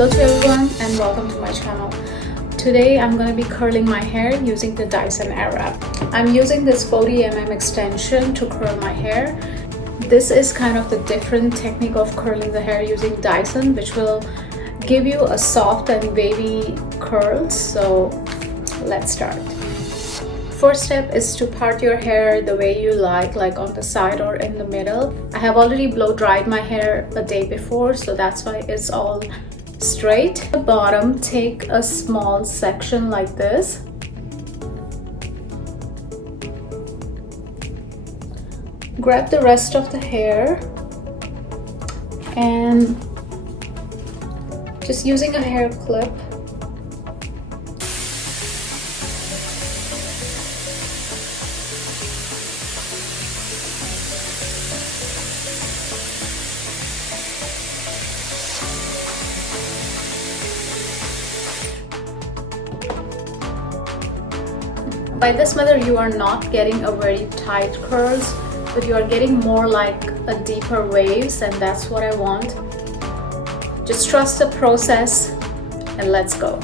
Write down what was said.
Hello to everyone and welcome to my channel. Today I'm going to be curling my hair using the Dyson Airwrap. I'm using this 40mm extension to curl my hair. This is kind of the different technique of curling the hair using Dyson, which will give you a soft and wavy curls. So let's start. First step is to part your hair the way you like on the side or in the middle. I have already blow dried my hair a day before, so that's why it's all straight. At the bottom, take a small section like this. Grab the rest of the hair and just using a hair clip, by this method you are not getting a very tight curls, but you are getting more like a deeper waves, and that's what I want. Just trust the process and let's go.